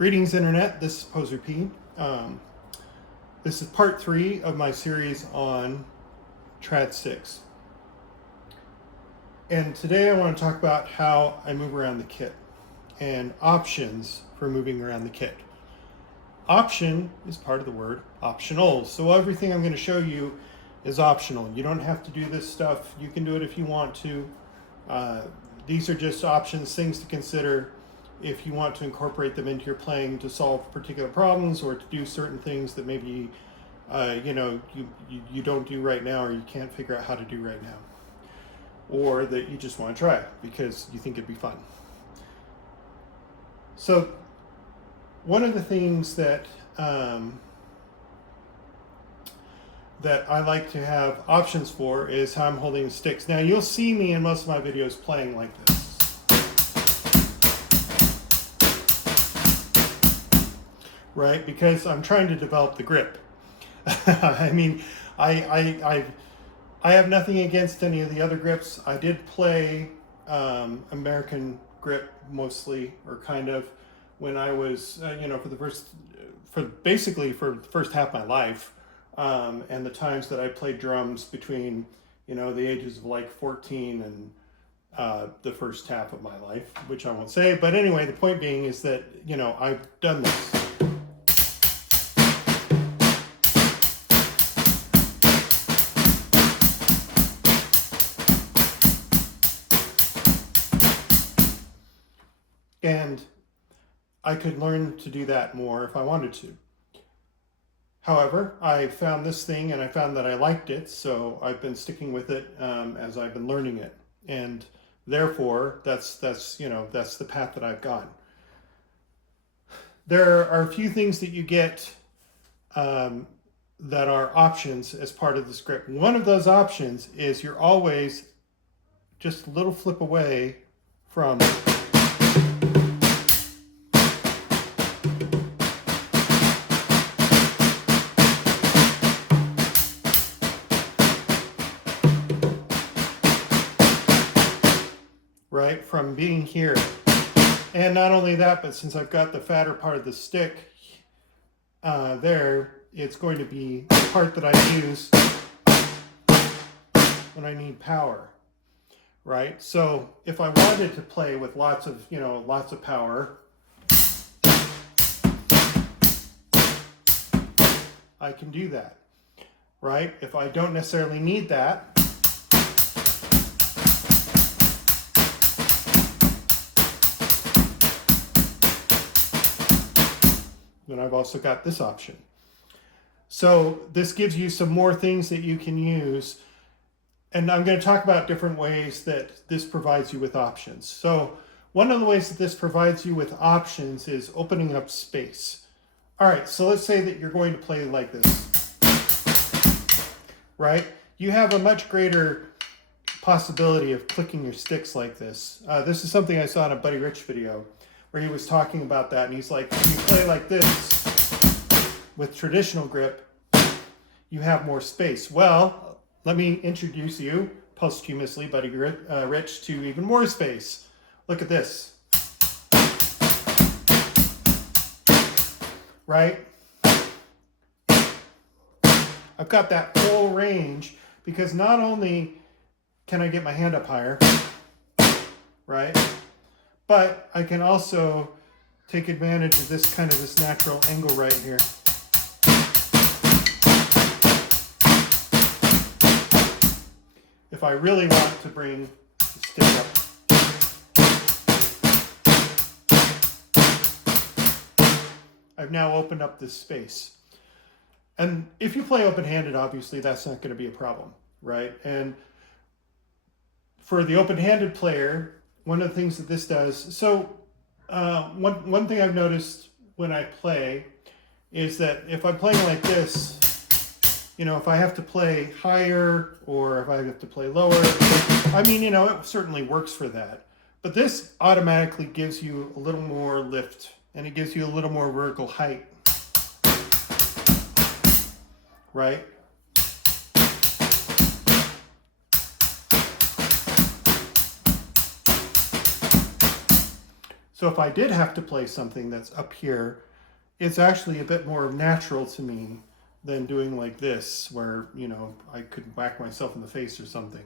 Greetings, Internet. This is Poser P. This is part 3 of my series on trad sticks. And today I want to talk about how I move around the kit and options for moving around the kit. Option is part of the word optional. So everything I'm going to show you is optional. You don't have to do this stuff. You can do it if you want to. These are just options, things to consider if you want to incorporate them into your playing to solve particular problems or to do certain things that maybe you don't do right now, or you can't figure out how to do right now, or that you just want to try because you think it'd be fun. So one of the things that that I like to have options for is how I'm holding sticks. Now you'll see me in most of my videos playing like this. Right? Because I'm trying to develop the grip. I mean, I have nothing against any of the other grips. I did play American grip mostly, or kind of, when I was, basically for the first half of my life, and the times that I played drums between, the ages of like 14 and the first half of my life, which I won't say. But anyway, the point being is that, I've done this. And I could learn to do that more if I wanted to. However, I found this thing and I found that I liked it, so I've been sticking with it as I've been learning it. And therefore, that's the path that I've gone. There are a few things that you get that are options as part of this grip. One of those options is you're always just a little flip away from from being here. And not only that, but since I've got the fatter part of the stick there, it's going to be the part that I use when I need power, right? So if I wanted to play with lots of power, I can do that, right? If I don't necessarily need that, then I've also got this option. So this gives you some more things that you can use. And I'm going to talk about different ways that this provides you with options. So one of the ways that this provides you with options is opening up space. All right, so let's say that you're going to play like this, right? You have a much greater possibility of clicking your sticks like this. This is something I saw in a Buddy Rich video, where he was talking about that, and he's like, when you play like this with traditional grip, you have more space. Well, let me introduce you posthumously, Buddy Rich, to even more space. Look at this. Right? I've got that whole range because not only can I get my hand up higher, right? But I can also take advantage of this natural angle right here. If I really want to bring the stick up. I've now opened up this space. And if you play open-handed, obviously that's not going to be a problem, right? And for the open-handed player, one of the things that this does, so one thing I've noticed when I play is that if I'm playing like this, if I have to play higher or if I have to play lower, I mean, it certainly works for that. But this automatically gives you a little more lift and it gives you a little more vertical height, right? So if I did have to play something that's up here, it's actually a bit more natural to me than doing like this, where, you know, I could whack myself in the face or something.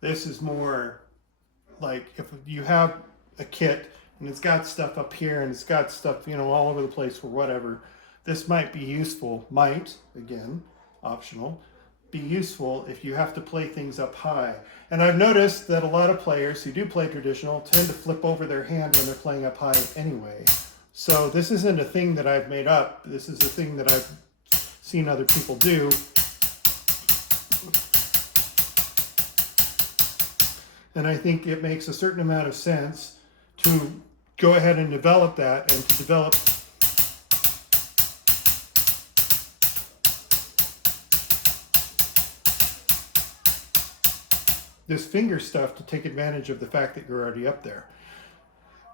This is more like if you have a kit and it's got stuff up here and it's got stuff, you know, all over the place or whatever, this might be useful, again, optional, be useful if you have to play things up high. And I've noticed that a lot of players who do play traditional tend to flip over their hand when they're playing up high anyway. So this isn't a thing that I've made up. This is a thing that I've seen other people do. And I think it makes a certain amount of sense to go ahead and develop that, and to develop this finger stuff to take advantage of the fact that you're already up there.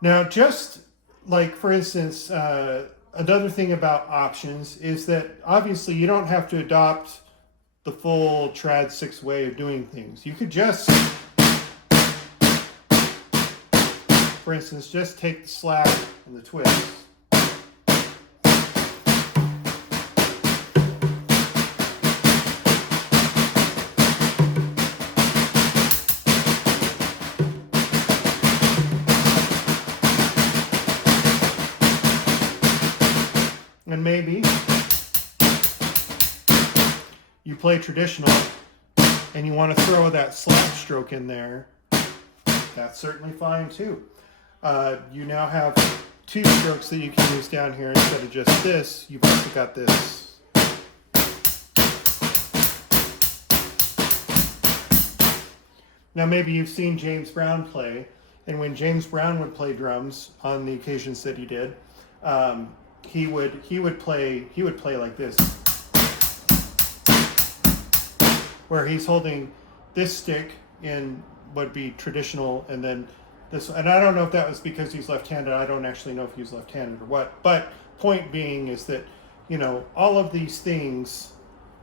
Now, just like, for instance, another thing about options is that obviously you don't have to adopt the full trad 6 way of doing things. You could just, for instance, just take the slap and the twist. And maybe you play traditional and you want to throw that slap stroke in there. That's certainly fine too. You now have 2 strokes that you can use down here instead of just this. You've also got this. Now maybe you've seen James Brown play, and when James Brown would play drums on the occasions that he did, he would play like this, where he's holding this stick in what would be traditional, and then this. And I don't know if that was because he's left-handed. I don't actually know if he's left-handed or what. But point being is that, you know, all of these things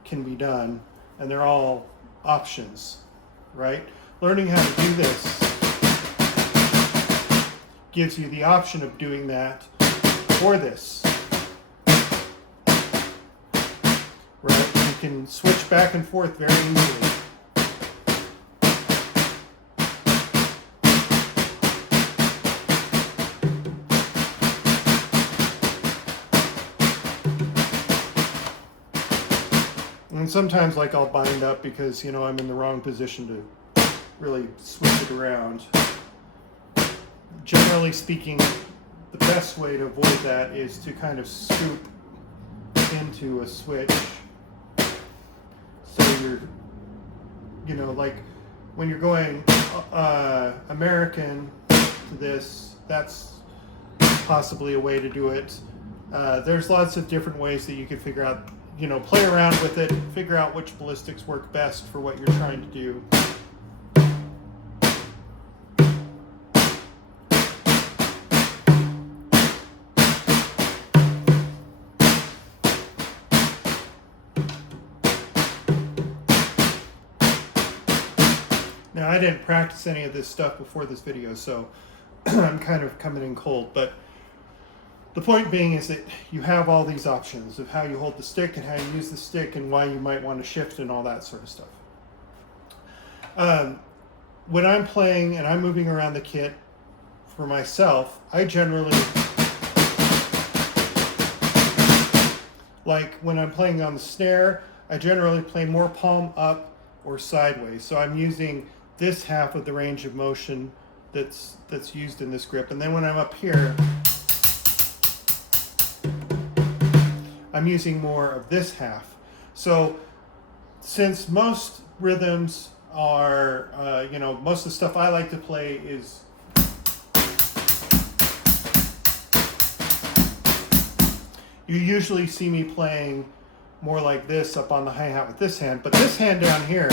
can be done, and they're all options, right? Learning how to do this gives you the option of doing that or this. Right? You can switch back and forth very easily. And sometimes, like, I'll bind up because, you know, I'm in the wrong position to really switch it around. Generally speaking, the best way to avoid that is to kind of scoop into a switch. So you're, you know, like when you're going American to this, that's possibly a way to do it. There's lots of different ways that you can figure out, you know, play around with it, figure out which ballistics work best for what you're trying to do. Now, I didn't practice any of this stuff before this video, so I'm kind of coming in cold, but the point being is that you have all these options of how you hold the stick and how you use the stick and why you might want to shift and all that sort of stuff. When I'm playing and I'm moving around the kit for myself, I generally, like when I'm playing on the snare, I generally play more palm up or sideways. So I'm using this half of the range of motion that's used in this grip. And then when I'm up here, I'm using more of this half. So since most rhythms are, you know, most of the stuff I like to play is you usually see me playing more like this up on the hi-hat with this hand, but this hand down here,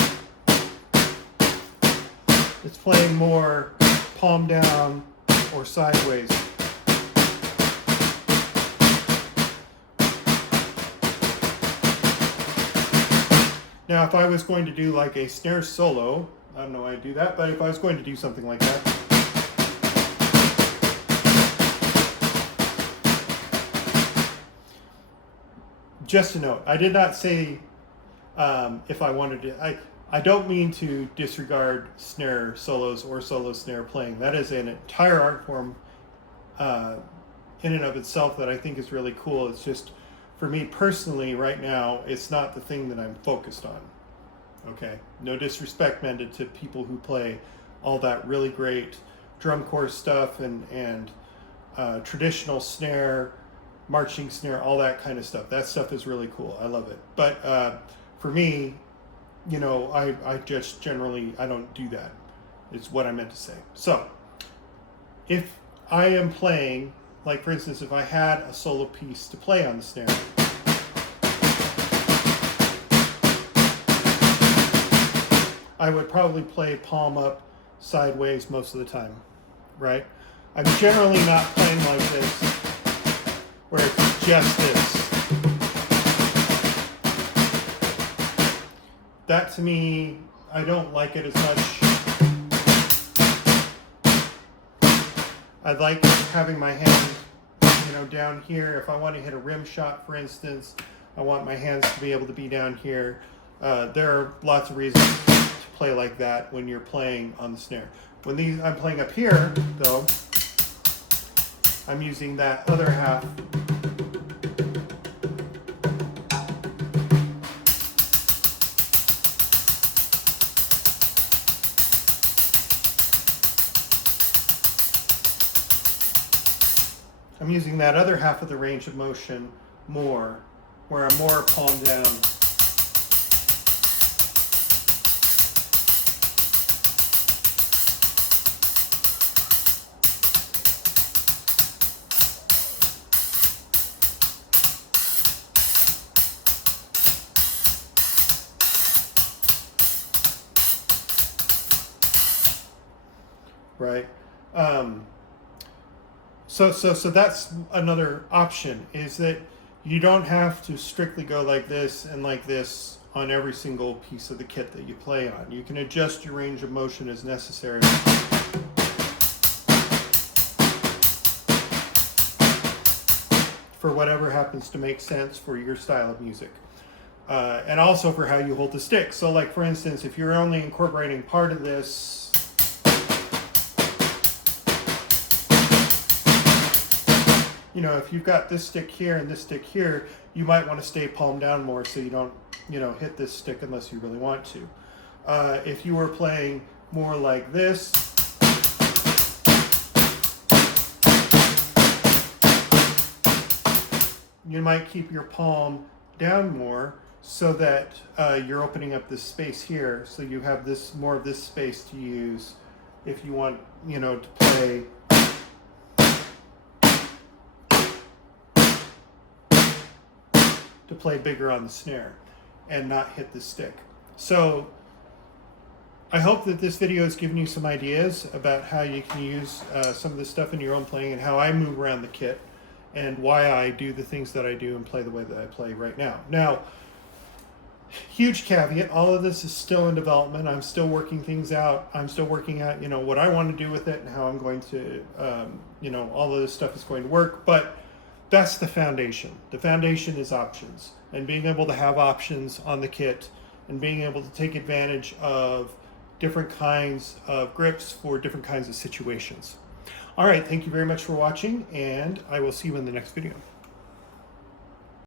it's playing more palm down or sideways. Now, if I was going to do like a snare solo, I don't know why I do that, but if I was going to do something like that, just a note, I did not say if I wanted to. I don't mean to disregard snare solos or solo snare playing. That is an entire art form in and of itself that I think is really cool. It's just, for me personally, right now, it's not the thing that I'm focused on. Okay, no disrespect meant to people who play all that really great drum corps stuff and traditional snare, marching snare, all that kind of stuff. That stuff is really cool. I love it. But for me, you know, I just generally, I don't do that. It's what I meant to say. So if I am playing, like for instance, if I had a solo piece to play on the snare, I would probably play palm up sideways most of the time, right? I'm generally not playing like this, where it's just this. That to me, I don't like it as much. I like having my hand, you know, down here. If I want to hit a rim shot, for instance, I want my hands to be able to be down here. There are lots of reasons to play like that when you're playing on the snare. When I'm playing up here, though, I'm using that other half. I'm using that other half of the range of motion more, where I'm more palm down. Right? So that's another option, is that you don't have to strictly go like this and like this on every single piece of the kit that you play on. You can adjust your range of motion as necessary. For whatever happens to make sense for your style of music. And also for how you hold the stick. So like for instance, if you're only incorporating part of this, you know, if you've got this stick here and this stick here, you might want to stay palm down more so you don't, you know, hit this stick unless you really want to. If you were playing more like this, you might keep your palm down more so that you're opening up this space here, so you have this more of this space to use if you want, you know, to play bigger on the snare and not hit the stick. So I hope that this video has given you some ideas about how you can use some of this stuff in your own playing and how I move around the kit and why I do the things that I do and play the way that I play right now. Now, huge caveat, all of this is still in development. I'm still working things out. I'm still working out, you know, what I want to do with it and how I'm going to, you know, all of this stuff is going to work. But that's the foundation. The foundation is options, and being able to have options on the kit and being able to take advantage of different kinds of grips for different kinds of situations. All right, thank you very much for watching, and I will see you in the next video.